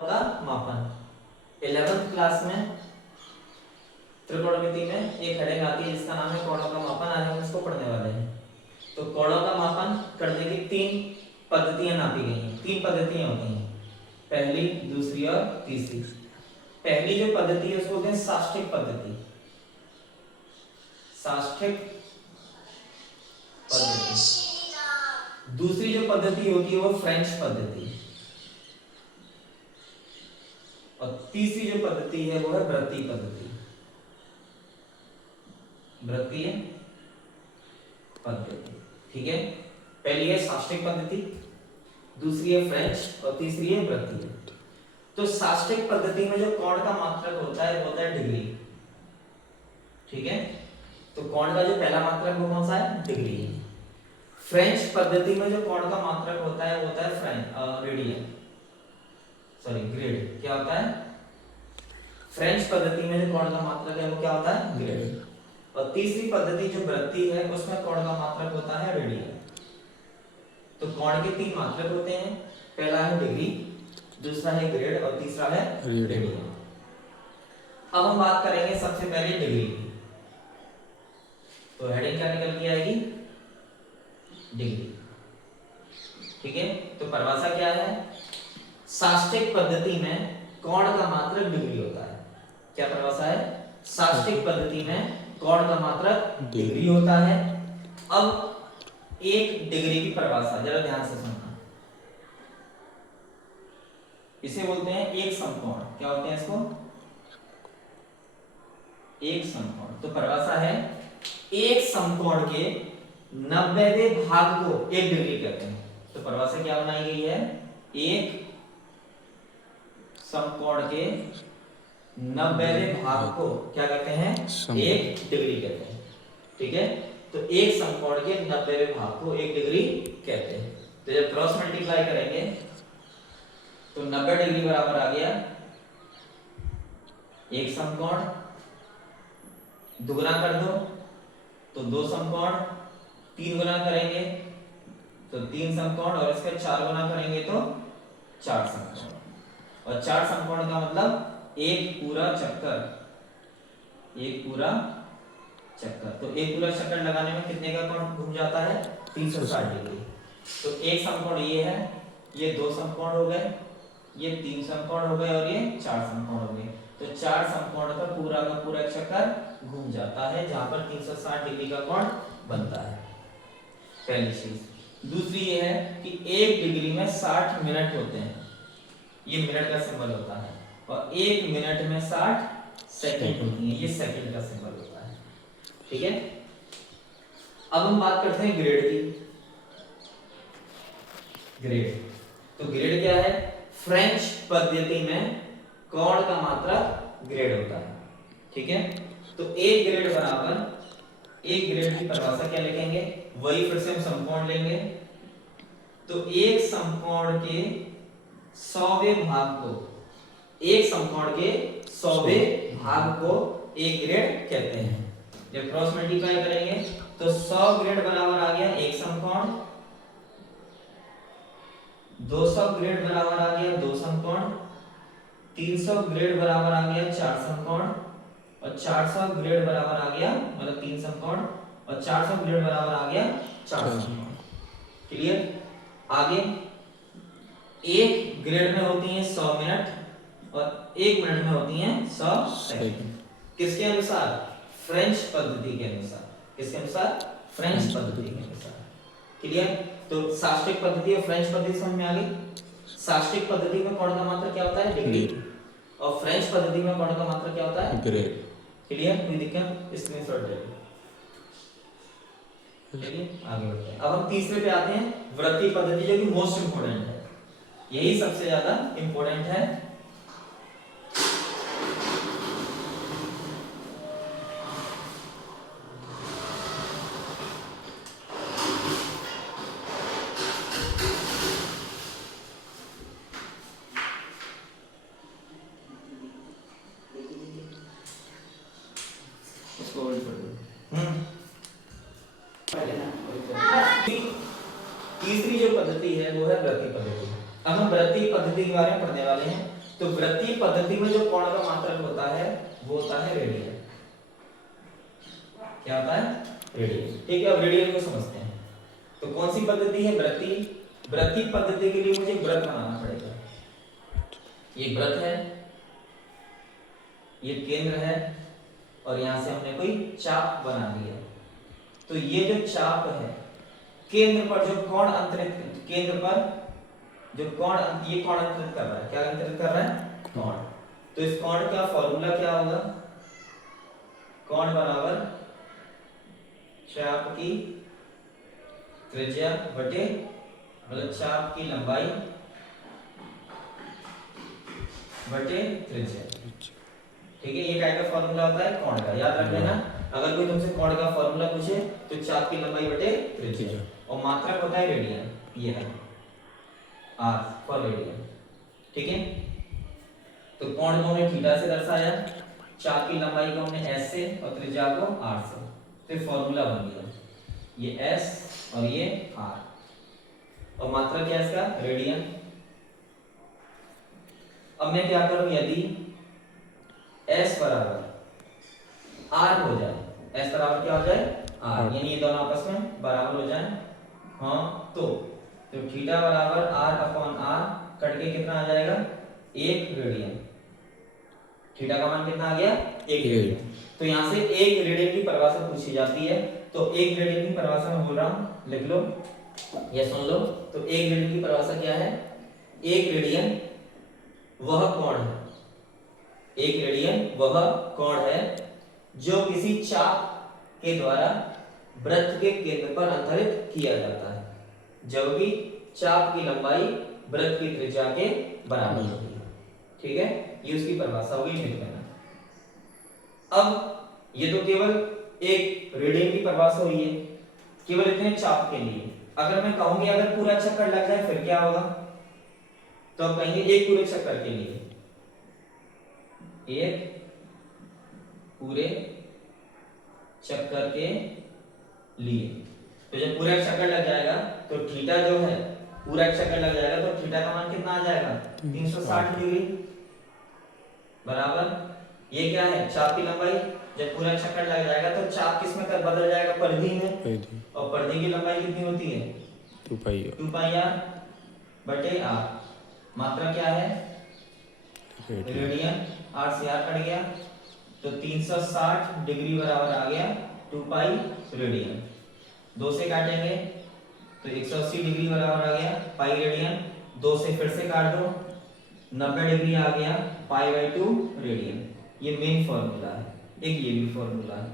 का मापन 11th class में त्रिकोणमिति में एक हेडिंग आती है जिसका नाम है कोणों का मापन। आज हम इसको पढ़ने वाले हैं। तो कोणों का मापन करने की तीन पद्धतियां नापी गई हैं। तीन पद्धतियां होती हैं, पहली, दूसरी और तीसरी। पहली जो पद्धति है उसको बोलते हैं साष्टिक पद्धति। साष्टिक पद्धति। दूसरी जो पद्धति होती है वो फ्रेंच पद्धति। और तीसरी जो पद्धति है वो है वृत्तीय पद्धति। वृत्तीय पद्धति, ठीक है। पहली है साष्टिक पद्धति, दूसरी है फ्रेंच और तीसरी है वृत्तीय। तो साष्टिक पद्धति में जो कोण का मात्रक होता है वो होता है डिग्री, ठीक है। तो कोण का जो पहला मात्रक वो कौन सा है? डिग्री है। फ्रेंच पद्धति में जो कोण का मात्रक होता है वो होता है रेडियन, सॉरी ग्रेड। क्या होता है? फ्रेंच पद्धति में जो कोण का मात्रक है वो क्या होता है? ग्रेड। और तीसरी पद्धति जो वृत्तीय है उसमें कोण का मात्रक होता है रेडियन। तो कोण के तीन मात्रक होते हैं, पहला है डिग्री, दूसरा है ग्रेड और तीसरा है रेडियन। अब हम बात करेंगे सबसे पहले डिग्री की। तो हेडिंग क्या निकल के आएगी? डिग्री, ठीक है। तो परिभाषा क्या है? साष्टिक पद्धति में कोण का मात्रक डिग्री होता है। क्या परिभाषा है? साष्टिक पद्धति में कोण का मात्रक डिग्री होता है। अब एक डिग्री की परिभाषा जरा ध्यान से सुनना। इसे बोलते हैं एक समकोण। क्या बोलते हैं इसको? एक समकोण। तो परिभाषा है एक समकोण के 90वें भाग को एक डिग्री कहते हैं। तो परिभाषा क्या बनाई गई है? एक समकोण के 90वें भाग को क्या कहते हैं? एक डिग्री कहते हैं, ठीक है। तो एक समकोण के 90वें भाग को एक डिग्री कहते हैं। तो जब क्रॉस मल्टीप्लाई करेंगे तो 90 डिग्री बराबर आ गया एक समकोण, दुगुना कर दो तो दो समकोण, तीन गुना करेंगे तो तीन समकोण और इसके चार गुना करेंगे तो चार समकोण। और चार समकोण का मतलब एक पूरा चक्कर। एक पूरा चक्कर। तो एक पूरा चक्कर लगाने में कितने का कोण घूम जाता है? 360 डिग्री। तो एक समकोण ये है, ये दो समकोण हो गए, ये तीन समकोण हो गए और ये चार समकोण हो गए। तो चार समकोण का पूरा चक्कर घूम जाता है जहां पर 360 डिग्री का कोण बनता है। पहली चीज। दूसरी ये है कि एक डिग्री में 60 मिनट होते हैं। ये मिनट का सिंबल होता है। और एक मिनट में 60 सेकंड होती है। ये सेकंड का सिंबल होता है, ठीक है। अब हम बात करते हैं ग्रेड की। ग्रेड। तो ग्रेड क्या है? फ्रेंच पद्धति में कोण का मात्रक ग्रेड होता है, ठीक है। तो एक ग्रेड बराबर, एक ग्रेड की परिभाषा क्या लिखेंगे? वही फिर से हम समकोण लेंगे। तो एक समकोण के 100वें भाग को, एक समकोण के 100वें भाग को एक ग्रेड कहते हैं। जब क्रॉस मल्टीप्लाई करेंगे तो 100 ग्रेड बराबर आ गया एक समकोण, 200 ग्रेड बराबर आ गया दो समकोण, 300 ग्रेड बराबर आ गया चार समकोण और 400 ग्रेड बराबर आ गया मतलब तीन समकोण और 400 ग्रेड बराबर आ गया चार समकोण। क्लियर? आगे एक ग्रेड में होती हैं 100 मिनट और एक मिनट में होती हैं 100 सेकंड। किसके अनुसार? फ्रेंच पद्धति के अनुसार। किसके अनुसार? फ्रेंच पद्धति के अनुसार। क्लियर? तो साष्टिक पद्धति और फ्रेंच पद्धति समझ में आ गई। साष्टिक पद्धति में कोण का मात्रक क्या होता है? डिग्री। और फ्रेंच पद्धति में कोण का मात्रक क्या होता है? ग्रेड। क्लियर? कोई दिक्कत? स्क्रीनशॉट ले लो। चलिए आगे बढ़ते हैं। अब हम तीसरे पे आते हैं, वृत्तीय पद्धति, जो कि मोस्ट इंपोर्टेंट है। यही सबसे ज्यादा इंपोर्टेंट है। तीसरी जो पद्धति है वो है वृत्तीय पद्धति। अब हम वृत्तीय पद्धति के बारे में पढ़ने वाले हैं। तो वृत्तीय पद्धति में जो कोण का मात्रक होता है वो होता है रेडियन। क्या होता है? रेडियन। ठीक है, अब रेडियन को समझते हैं। तो कौन सी पद्धति है? वृत्तीय। वृत्तीय पद्धति के लिए मुझे व्रत बनाना पड़ेगा। ये व्रत है, ये केंद्र है, और यहां से हमने कोई चाप बना दिया। तो ये जो चाप है, केंद्र पर जो कोण अंतरित, केंद्र पर जो कोण, ये कोण अंतरित कर रहा है। क्या अंतरित कर रहा है? कोण। तो इस कोण का फॉर्मूला क्या होगा? कोण बराबर चाप की त्रिज्या बटे, मतलब चाप की लंबाई बटे त्रिज्या। ठीक है, ये क्या का फॉर्मूला होता है? कोण का। याद रख लेना, अगर कोई तुमसे कोण का फॉर्मूला पूछे तो चाप की लंबाई बटे त्रिज्या, और मात्रक होता है रेडियन। ये है r फॉर रेडियन। ठीक है, तो कोण को हमने थीटा से दर्शाया, चाप की लंबाई को हमने s से और त्रिज्या को r से। तो फॉर्मूला बन गया, ये s और ये r, और मात्रक क्या है इसका? रेडियन। अब मैं क्या करूं, यदि s बराबर r हो जाए, s बराबर क्या हो जाए? r, यानी ये दोनों आपस में बराबर हो जाए, हाँ, तो थीटा बराबर r अपॉन r कट के कितना आ जाएगा? 1 रेडियन। थीटा का मान कितना आ गया? 1 रेडियन। तो यहाँ से 1 रेडियन की परिभाषा पूछी जाती है, तो 1 रेडियन की परिभाषा में बोल रहा हूँ, लिख लो या सुन लो। तो 1 रेडियन की परिभाषा क्या है? 1 रेडियन वह कोण है, 1 रेडियन वह कोण है जो किसी चाप के द्वारा वृत्त के केंद्र पर अंतरित किया जाता है, जबकि चाप की लंबाई वृत्त की त्रिज्या के बराबर होती है। ठीक है, ये उसकी परिभाषा होगी, लिख लेना। अब ये तो केवल एक रेडियन की परिभाषा हुई है, केवल इतने चाप के लिए। अगर मैं कहूंगी अगर पूरा चक्कर लग जाए फिर क्या होगा? तो अब कहेंगे एक पूरे चक्कर के लिए, एक पूरे चक्कर के लिए। तो जब पूरा चक्कर लग जाएगा तो थीटा जो है, पूरा चक्कर लग जाएगा तो थीटा का मान कितना आ जाएगा? 360 डिग्री बराबर, ये क्या है? चाप की लंबाई। जब पूरा चक्कर लग जाएगा तो चाप किस में बदल जाएगा? परिधि में, और परिधि की लंबाई कितनी होती है? 2 पाई r बटे r। मात्रा क्या है? रेडियन। r से r कट गया तो 360 डिग्री बराबर आ गया 2 पाई रेडियन। 2 से काटेंगे तो 180 डिग्री बराबर आ गया पाई रेडियन। 2 से फिर से काट दो, 90 डिग्री आ गया पाई बाई 2 रेडियन। ये मेन फॉर्मूला है, एक ये भी फॉर्मूला है।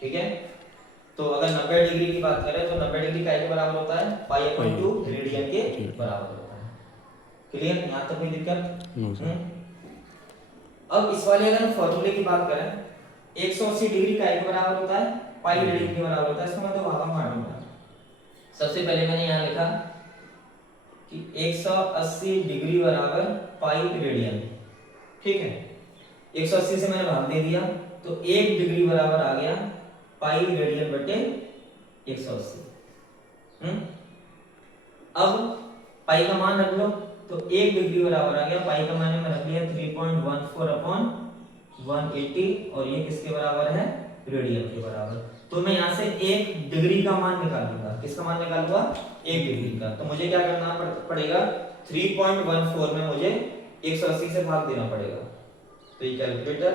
ठीक है, तो अगर 90 डिग्री की बात करें तो 90 डिग्री काय के बराबर होता है? पाई अपॉन 2 रेडियन के बराबर होता है। क्लियर? यहां तक कोई दिक्कत? अब इस वाले अगर फॉर्मूले की बात करें, 180 डिग्री काय के बराबर होता है? पाई रेडियन के बराबर होता है। इसको मैं तो भागा मारूंगा। सबसे पहले मैंने यहां लिखा कि 180 डिग्री बराबर पाई रेडियन। ठीक है, 180 से मैंने भाग दे दिया तो 1 डिग्री बराबर आ गया पाई रेडियन बटे 180। अब पाई का मान रख लो तो 1 डिग्री बराबर आ गया, पाई का मान में रख लिया 3.14 अपॉन 180, और ये किसके बराबर है? रेडियन के बराबर। तो मैं यहाँ से 1 डिग्री का मान निकालूंगा। किसका मान निकालूंगा? 1 डिग्री का। तो मुझे क्या करना पड़ेगा? 3.14 में मुझे 180 से भाग देना पड़ेगा। तो ये कैलकुलेटर,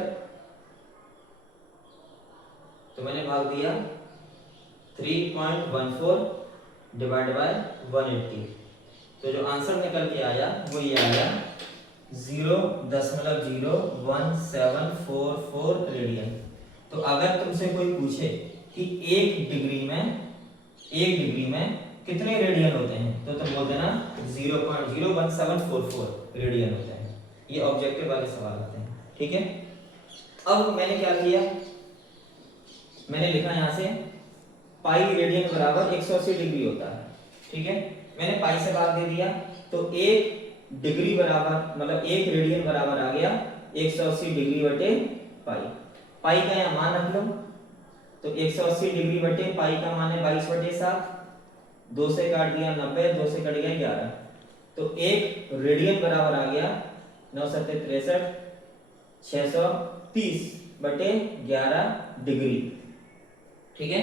तो मैंने भाग दिया 3.14 डिवाइड बाय 180। तो जो आंसर निकल के आया वो ये आया 0.0174 रेडियन। तो अगर तुमसे कोई पूछे कि 1 डिग्री में कितने रेडियन होते हैं तो तुम बोल देना 0.01744 रेडियन होते हैं। ये ऑब्जेक्टिव वाले सवाल होते हैं। ठीक है, अब मैंने क्या किया? मैंने लिखा यहां से पाई रेडियन बराबर 180 डिग्री होता है। ठीक है, मैंने पाई से भाग दे दिया तो 1 डिग्री बराबर, मतलब 1 रेडियन बराबर आ गया 180 डिग्री बटे पाई। पाई का यहाँ मान रख लो तो 180 डिग्री बटे पाई का मान है 22/7। 2 से काट दिया 90, 2 से कट गया 11, तो 1 रेडियन बराबर आ गया 9 सत्ते 63, 630 बटे 11 डिग्री। ठीक है,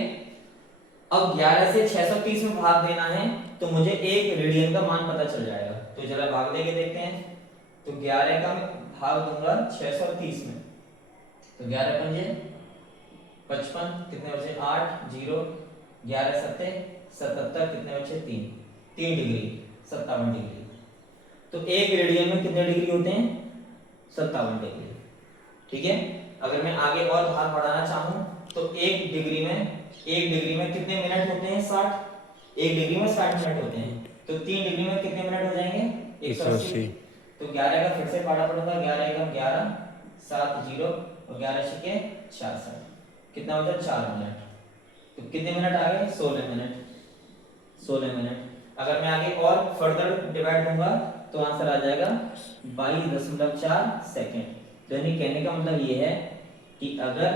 अब 11 से 630 में भाग देना है तो मुझे एक रेडियन का मान पता चल जाएगा। तो जरा भाग देके देखते हैं। तो 11 का मैं भाग दूंगा 630 में, तो 11 पंजे 55, कितने बचे 8, 0, 11 सत्ते 77, कितने बचे 3 डिग्री, 57 डिग्री। तो एक रेडियन में कितने डिग्री होते हैं, 57 डिग्री। ठीक है, अगर मैं आगे और भाग बढ़ाना चाहूं तो एक डिग्री में कितने मिनट होते हैं, 60। एक डिग्री में 60 मिनट होते हैं, तो 3 डिग्री में कितने मिनट हो जाएंगे, 180। तो 11 का फिर से पढ़ा पड़ूंगा, 11 एकम 11, 7 0 और 11 छक्के 66, कितना बचा 4 मिनट। तो कितने मिनट आ गए, 16 मिनट। अगर मैं आगे और फर्दर डिवाइड दूंगा तो आंसर आ जाएगा 22.4 सेकेंड। तो यानी कहने का मतलब ये है कि अगर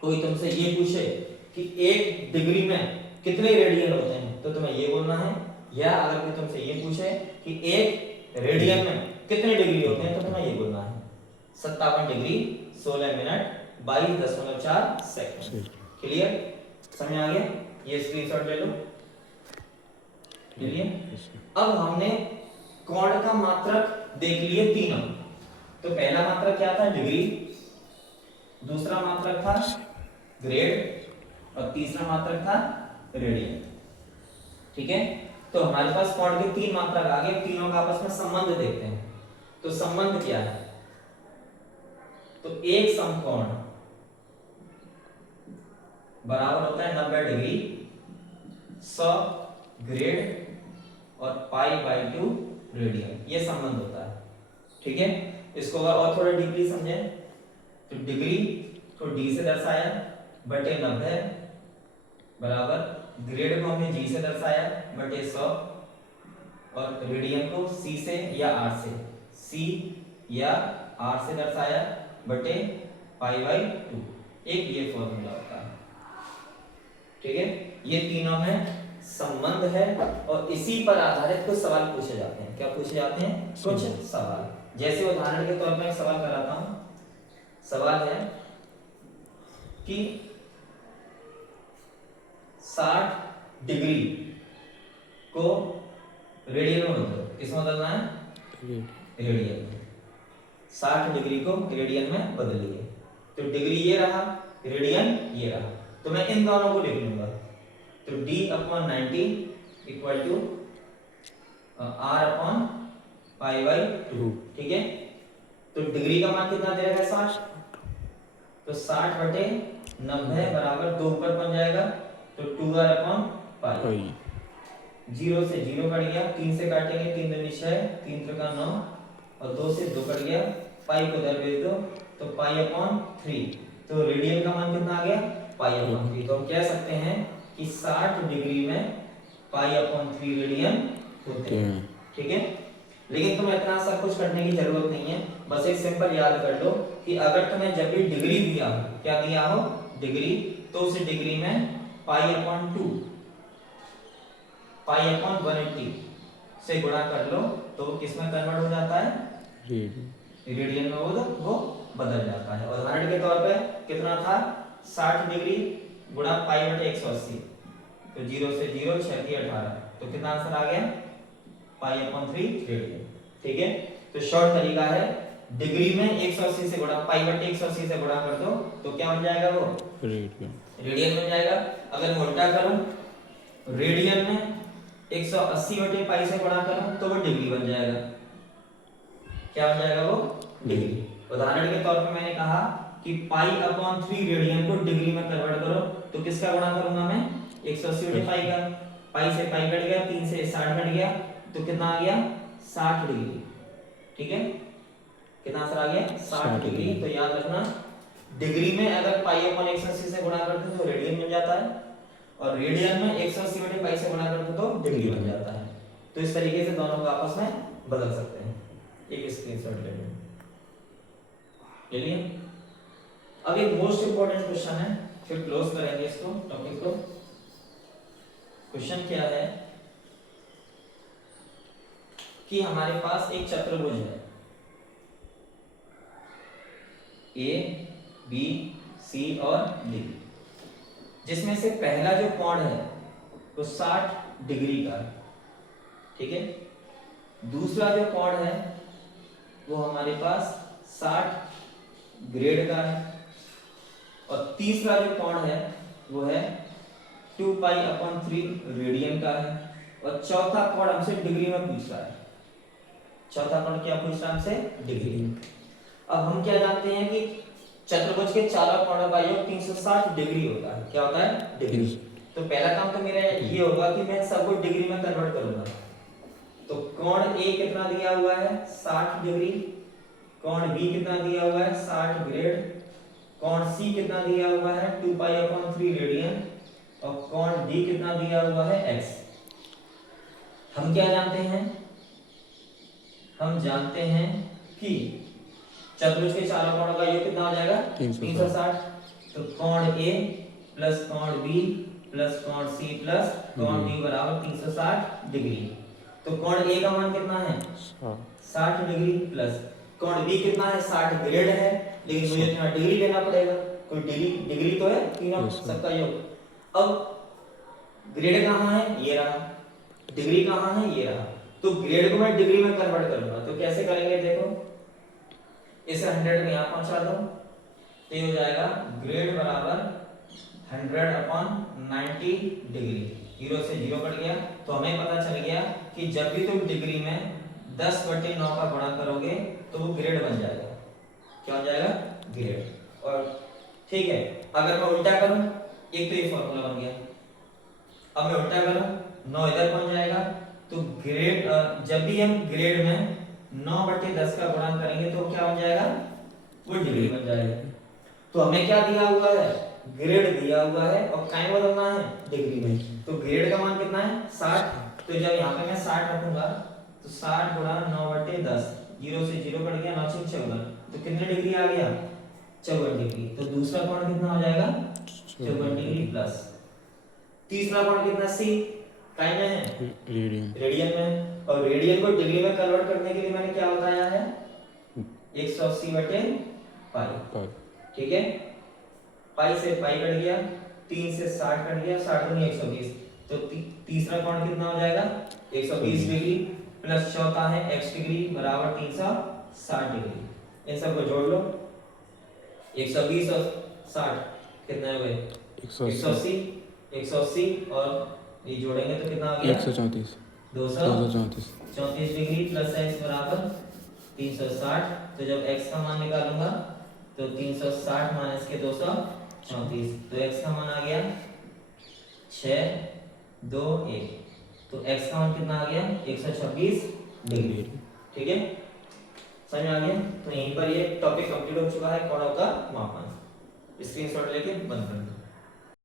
कोई तुमसे ये पूछे कि एक डिग्री में कितने रेडियन होते हैं तो तुम्हें ये बोलना है, या अगर कोई तुमसे ये पूछे कि एक रेडियन में कितने डिग्री होते हैं तो तुम्हें ये बोलना है 57 डिग्री 16 मिनट 22.4 सेकेंड। क्लियर, समझ आ गया? ये स्क्रीनशॉट ले लो। क्लियर? अब हमने कोण का मात्रक देख लिए तीनों। तो पहला मात्रक क्या था, डिग्री, दूसरा मात्रक था ग्रेड और तीसरा मात्रक था रेडियन। ठीक है, तो हमारे पास कोण के 3 मात्रक आ गए, तीनों का आपस में संबंध देखते हैं। तो संबंध क्या है, तो एक समकोण बराबर होता है 90 डिग्री 100 ग्रेड और π/2 रेडियन, ये संबंध होता है। ठीक है, इसको अगर और थोड़ा डीपली समझें तो डिग्री को d से दर्शाया बटे 90 बराबर ग्रेड को हमने g से दर्शाया बटे 100 और रेडियन को c से या r से, c या r से दर्शाया बटे π/2। एक ये फॉर्मूला होता है। ठीक है, ये तीनों में संबंध है और इसी पर आधारित कुछ सवाल पूछे जाते हैं। क्या पूछे जाते हैं, कुछ सवाल। जैसे उदाहरण के तौर पर एक सवाल कराता हूं। सवाल है कि 60 डिग्री को रेडियन में बदलो। किसमें बदलना है, रेडियन में। 60 डिग्री को रेडियन में बदलिए। तो डिग्री ये रहा, रेडियन ये रहा, तो मैं इन दोनों को लिख लूंगा। तो d/90 इक्वल टू r/π/2। ठीक है, तो डिग्री का मान कितना दे रखा है, 60। तो 60 बटे 90 बराबर 2 ऊपर बन जाएगा, तो 2r/π। 0 से 0 कट गया, 3 से काटेंगे, 3 दूनी 6, 3 त्रिका 9 और 2 से 2 कट गया, पाई को इधर भेज दो तो π/3। तो रेडियन का मान कितना आ गया, π/3। तो हम कह सकते हैं कि 60 डिग्री में π/3 रेडियन होते हैं। ठीक है, लेकिन तुम्हें इतना सब कुछ करने की जरूरत नहीं है। बस एक सिंपल याद कर लो कि अगर तुम्हें जब भी डिग्री दिया हो, क्या दिया हो, डिग्री, तो उस डिग्री में π/2 π/180 से गुणा कर लो तो किसमें कन्वर्ट हो जाता है, रेडियन में वो बदल जाता है। उदाहरण के तौर पे कितना था, 60 डिग्री गुणा π/180, तो 0 से 0 6 की 18, तो कितना आंसर आ गया, π/3 रेडियन। ठीक है, तो शॉर्ट तरीका है, डिग्री में 180 से गुणा, π/180 से गुणा कर दो तो क्या बन जाएगा, वो रेडियन बन जाएगा। अगर मैं उल्टा करूं, रेडियन में 180 बटे पाई से गुणा करूं तो वो डिग्री बन जाएगा। क्या बन जाएगा, वो डिग्री। उदाहरण के तौर पे मैंने कहा कि π/3 रेडियन को डिग्री में कन्वर्ट करो, तो किसका गुणा करूंगा मैं, 180 बटे पाई का। पाई से पाई कट गया, 3 से 60 कट गया, तो कितना आ गया, 60 डिग्री। ठीक है, कितना आंसर आ गया, 60 डिग्री। तो याद रखना, डिग्री में अगर π/180 से गुणा करते तो रेडियन बन जाता है, और रेडियन में 180 बटे पाई से गुणा करते तो डिग्री बन जाता है। तो इस तरीके से दोनों को आपस में बदल सकते हैं। एक स्क्रीनशॉट ले लो। चलिए, अब एक मोस्ट इंपोर्टेंट क्वेश्चन है, फिर क्लोज करेंगे इसको, टॉपिक को। क्वेश्चन क्या है कि हमारे पास एक चतुर्भुज है, ए बी सी और डी, जिसमें से पहला जो कोण है वो 60 डिग्री का है, ठीक है। दूसरा जो कोण है वो हमारे पास 60 ग्रेड का है, और तीसरा जो कोण है वो है 2π/3 रेडियन का है, और चौथा कोण हमसे डिग्री में पूछ रहा है। चौथा कोण क्या पूछ रहा है हमसे? डिग्री। अब हम क्या जानते हैं कि चतुर्भुज के चारों कोणों का योग 360 डिग्री होता है। क्या होता है? डिग्री। तो पहला काम तो मेरा ये होगा कि मैं सबको डिग्री में कन्वर्ट करूंगा। तो कोण ए कितना दिया हुआ है? 60 डिग्री। कोण बी कितना दिया हुआ है? 60 ग्रेड। कोण सी कितना दिया हुआ है? 2π/3 रेडियन। और कोण डी कितना दिया हुआ है? x। हम क्या जानते हैं? हम जानते हैं कि चतुर्भुज के चारों कोणों का योग कितना हो जाएगा? 360। तो कोण ए प्लस कोण बी प्लस कोण सी प्लस कोण डी बराबर 360 डिग्री। तो कोण ए का मान कितना है? 60 डिग्री। प्लस कोण बी कितना है? 60 ग्रेड है, लेकिन मुझे यहाँ डिग्री लेना पड़ेगा। कोई डिग्री तो है तीनों सबका योग। अब ग्रेड कहाँ है? ये रहा। डिग्री कहाँ है? ये रहा। तो ग्रेड को मैं डिग्री में कन्वर्ट करूंगा। तो कैसे करेंगे? देखो, इसे 100 में यहाँ पहुंचा दो, तो ये हो जाएगा ग्रेड बराबर 100/90 डिग्री। 0 से 0 कट गया, तो हमें पता चल गया कि जब भी तुम डिग्री में 10/9 का गुणा करोगे तो वो ग्रेड बन जाएगा। क्या हो जाएगा? ग्रेड। और ठीक है, अगर मैं उल्टा करूं, एक तो ये फॉर्मूला बन गया। अब मैं उल्टा करूं, 9 इधर पहुंच जाएगा, तो ग्रेड जब भी हम ग्रेड में 9/10 का गुणा करेंगे तो क्या बन जाएगा? वो डिग्री बन जाएगा। तो हमें क्या दिया हुआ है? ग्रेड दिया हुआ है, और काहे बदलना है? डिग्री में। तो ग्रेड का मान कितना है? 60। तो जब यहाँ पे मैं 60 रखूंगा तो 60 गुणा 9/10, 0 से 0 कट गया, 9 से 14, तो कितने डिग्री आ गया? 54 डिग्री। तो दूसरा कोण कितना हो जाएगा? 54 डिग्री प्लस। तीसरा कोण कितना? सी काहे में है? रेडियन में। और रेडियन को डिग्री में कन्वर्ट करने के लिए मैंने क्या बताया है? 180/पाई। ठीक है, पाई से पाई कट गया, 3 से 60 कट गया, 60 दूनी 120। तो तीसरा कोण कितना हो जाएगा? 120 डिग्री प्लस चौथा है x डिग्री बराबर 360 डिग्री। इन सबको जोड़ लो, 120 और 60 कितने हुए? 180। 180 और ये जोड़ेंगे तो कितना आ गया? 134। 234 डिग्री प्लस x बराबर 360। तो जब x का मान निकालूंगा तो 360 माइनस के 234, तो x का मान आ गया 621। तो x का मान कितना आ गया? 126 डिग्री। ठीक है, समझ में आ गया? तो यहीं पर ये टॉपिक कंप्लीट हो चुका है, कोणों का मापन। स्क्रीनशॉट लेके बंद कर दो।